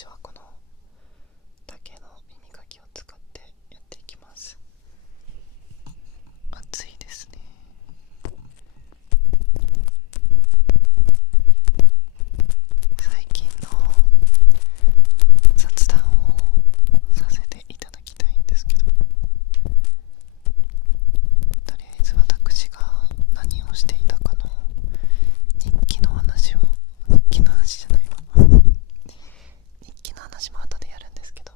初はこの竹の耳かきを使ってやっていきます。暑いですね。最近の雑談をさせていただきたいんですけど、とりあえず私が何をしていたかの日記の話じゃないわ日記の話も後でやるんですけど、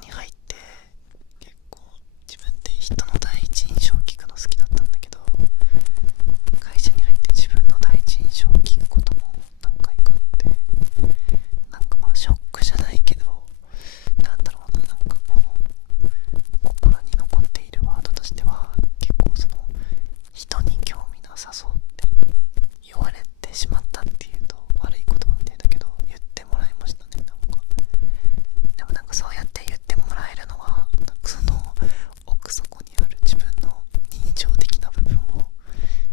に入って結構自分で人の第一印象を聞くの好きだったんだけど、会社に入って自分の第一印象を聞くことも何回かあって、なんかまあショックじゃないけど、なんだろうな、なんかこう心に残っているワードとしては、結構その人に興味なさそうって言われてしまったっていうと悪い言葉みたいだけど、言ってもらいましたね。なんかでもなんかそうやって言ってもらえるのは、なんかその奥底にある自分の人情的な部分を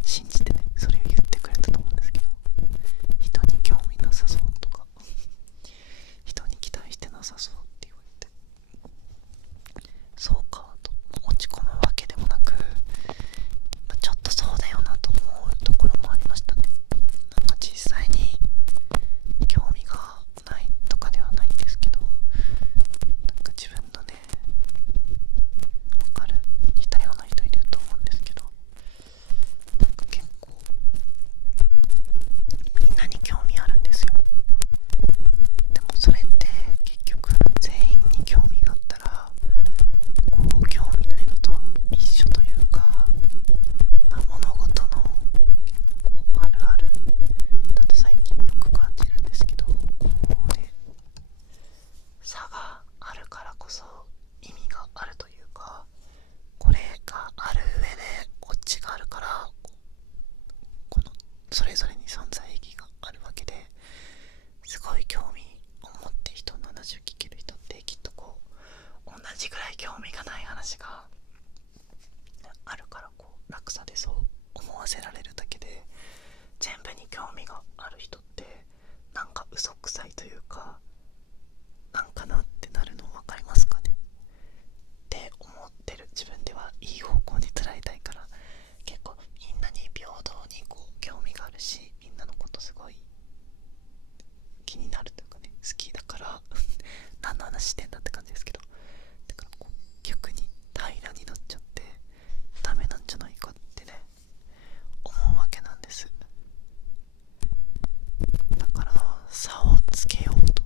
信じてね、それを言ってくれたと思うんですけど、人に興味なさそうとか人に期待してなさそうって言われて、そうかと落ち込むわけでもなく、ちょっとそうだよなと思うところもありましたね。なんか実際に興味がないとかではないんですけど、なんか自分のね、わかる、似たような人いると思うんですけど、なんか結構みんなに興味あるんですよ。でもそれって結局全員に興味があったら、こう興味ないのと一緒というか、まあ、物事の結構あるあるだと最近よく感じるんですけど、こうね、差があるからこそ意味があるというか、これがある上でこっちがあるから、このそれぞれに存在意義があるわけで、すごい興味を持って人の話を聞ける人ってきっとこう同じぐらい興味がない話があるから、こう落差でそう思わせられるだけで、全部に興味がある人ってなんか嘘くさいというか、なんかなってなるの分かりますかねって思ってる自分ではいい方向に捉えたいから、結構みんなに平等にこう興味があるし、みんなのことすごい気になるというかね、好きだから何の話してんだって感じですけど、だからこう逆に平らになっちゃってダメなんじゃないかってね、思うわけなんです。だから差をつけようと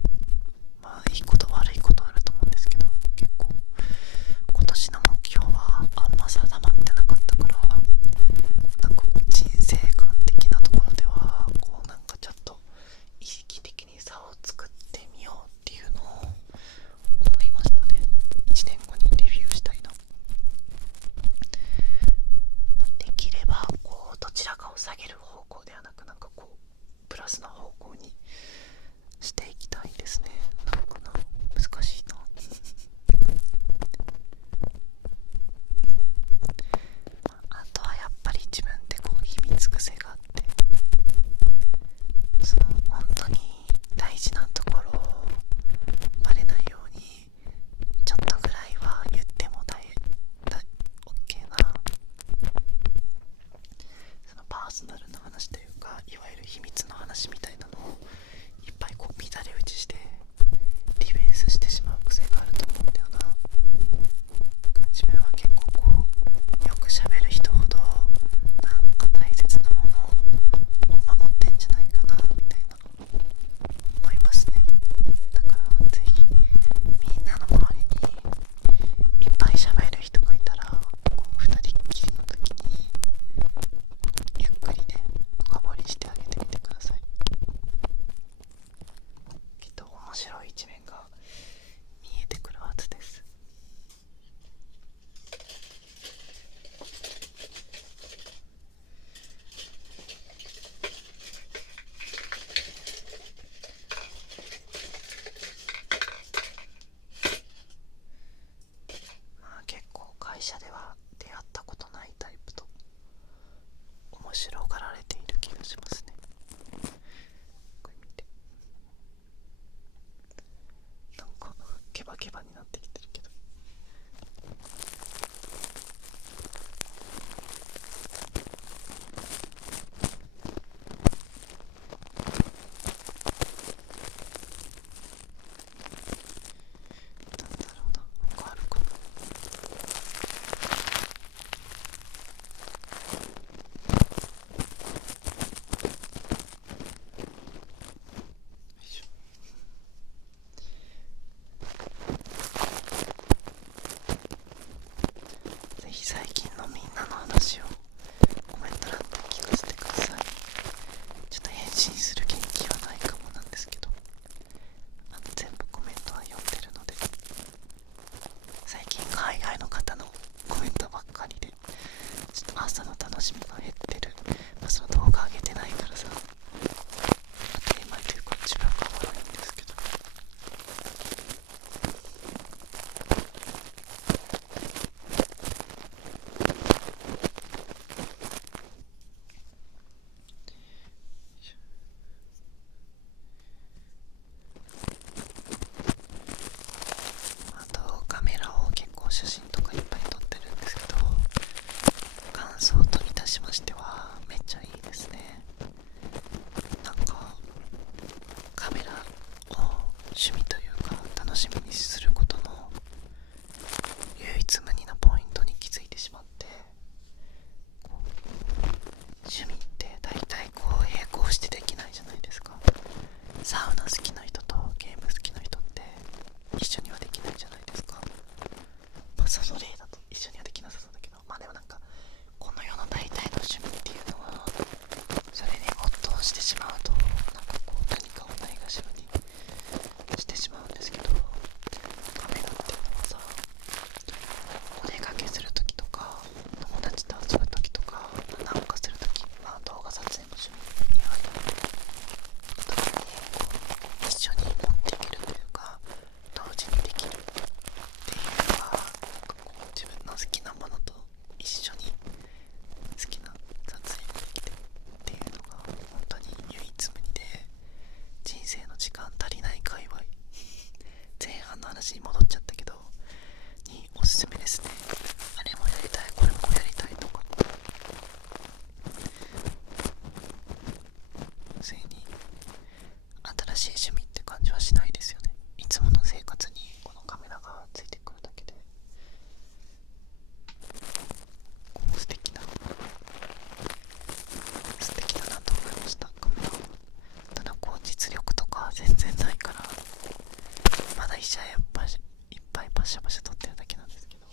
シャバシャ撮ってるだけなんですけど、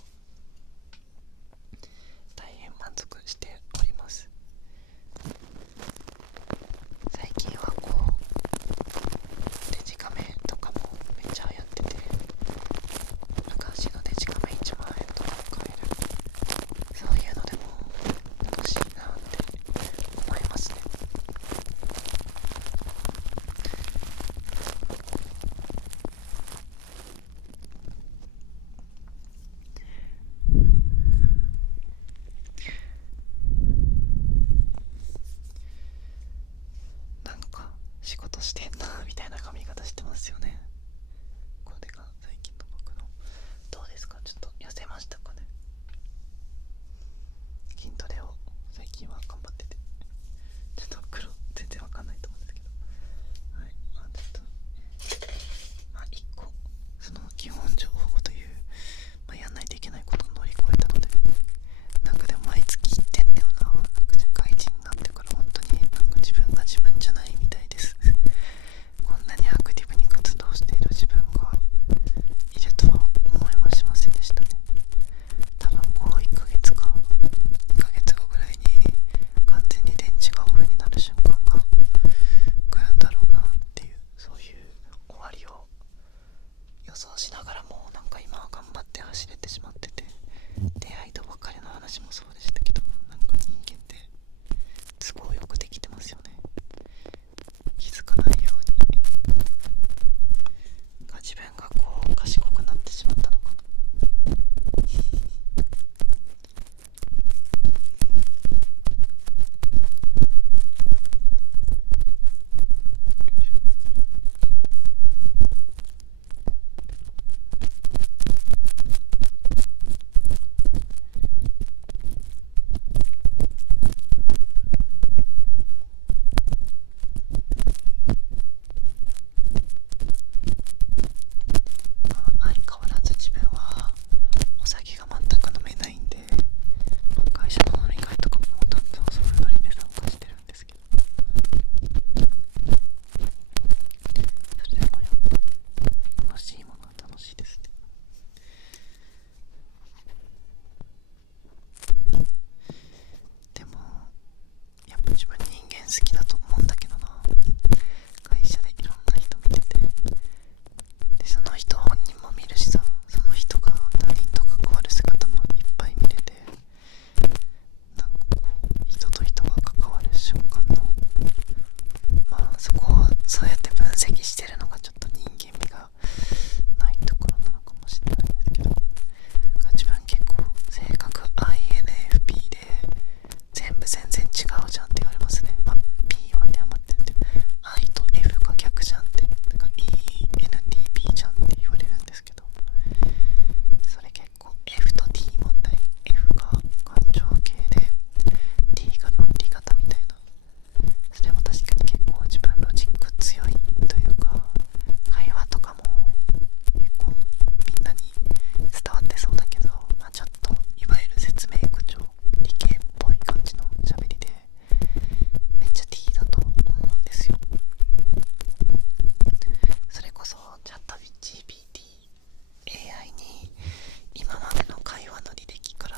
大変満足しております。最近はこうデジカメとかもめっちゃ流行ってて、昔のデジカメ1万円とかで買える、そういうのでも楽しいなって思いますね。なんか仕事してんなみたいな髪型してますよね。これが最近の僕の。どうですか、ちょっと痩せましたかね。筋トレを最近は頑張ってて、ちょっと黒全然わかんないと思うんですけど、はい、ちょっと1個その基本情報という、やんないといけないことを乗り越えたので、なんかでも毎月言ってんだよな。なんか社会人になってから本当になんか自分が自分じゃないみたいです。こんなにアクティブに活動している自分がいるとは思いもしませんでしたね。多分こう1ヶ月か2ヶ月後ぐらいに完全に電池がオフになる瞬間が来るんだろうなっていう、そういう終わりを予想しながらも、なんか今は頑張って走れてしまってて、出会いと別れの話もそうでしたけど、なんか人間って都合よくできてますよね。気づかないように自分がこう賢くなってしまったのかな。相変わらず自分はお酒が全く飲めないんで、会社の飲み会とかもほとんどそういうノリで参加してるんですけど、それでもやっぱり楽しいものは楽しいですね。でもやっぱ自分人間好きだと思うんだけどな。会社でいろんな人見てて、でその人本人も見るしさ、その人が他人と関わる姿もいっぱい見れて、なんかこう人と人が関わる瞬間の、そこをそうやって分析してるのがちょっと人間味がないところなのかもしれないんですけど、自分結構性格 INFP で全然違うじゃんって言われますね。P は当てはまってるって、I と F が逆じゃんって、だから ENTP じゃんって言われるんですけど、それ結構 F と T 問題。 F が感情系で T が論理型みたいな。それも確かに結構自分ロジック強いというか、会話とかも結構みんなに伝わってそうだけど、ちょっといわゆる説明口調、理系っぽい感じの喋りでめっちゃ T だと思うんですよ。それこそチャット GPT、AI に今までの会話の履歴から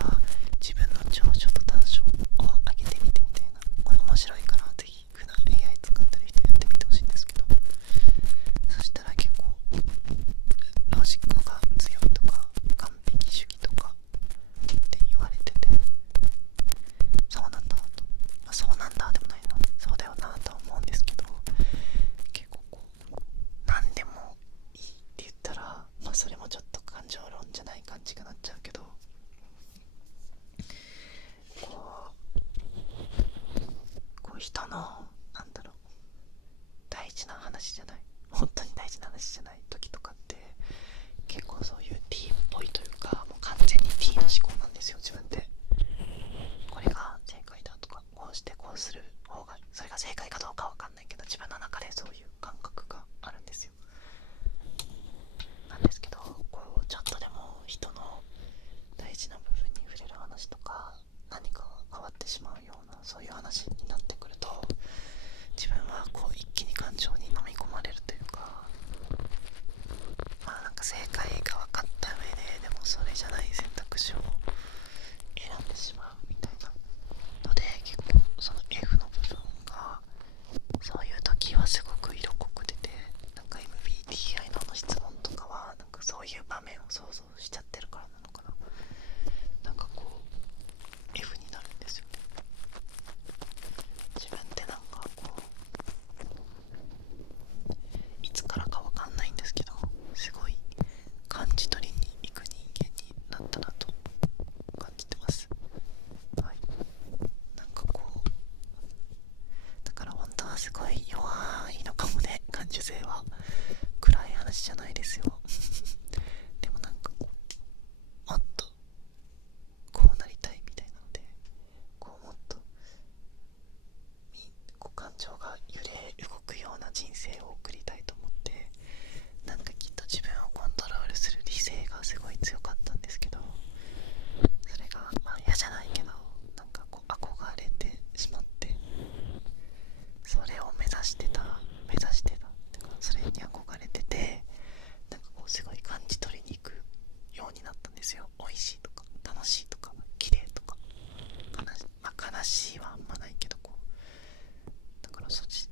自分の長所と短所を上げてみてみたいな、これ面白いからぜひ普段 AI 使ってる人やってみてほしいんですけど、そしたら結構ロジックが強いとか完璧主義とかって言われてて、そうなんだと、そうなんだでもないな、そうだよなとは思うんですけど、結構こう何でもいいって言ったら、それもちょっと感情論じゃない感じがなっちゃうけど、こう人のなんだろう、大事な話じゃない、本当に大事な話じゃない時とかって結構そういう T っぽいというか、もう完全に T の思考なんですよ自分って。これが正解だとか、こうしてこうする方が、それが正解かどうかわかんないけど、自分の中でそういう感覚があるんですよ。なんですけど、こうちょっとでも人の大事な部分に触れる話とか、何かが変わってしまうようなそういう話になってくると、自分はこう一気に感情に飲み込まれるというか、なんか正解が分かっですよ。美味しいとか楽しいとか綺麗とか悲しいはあんまないけど、こうだからそっち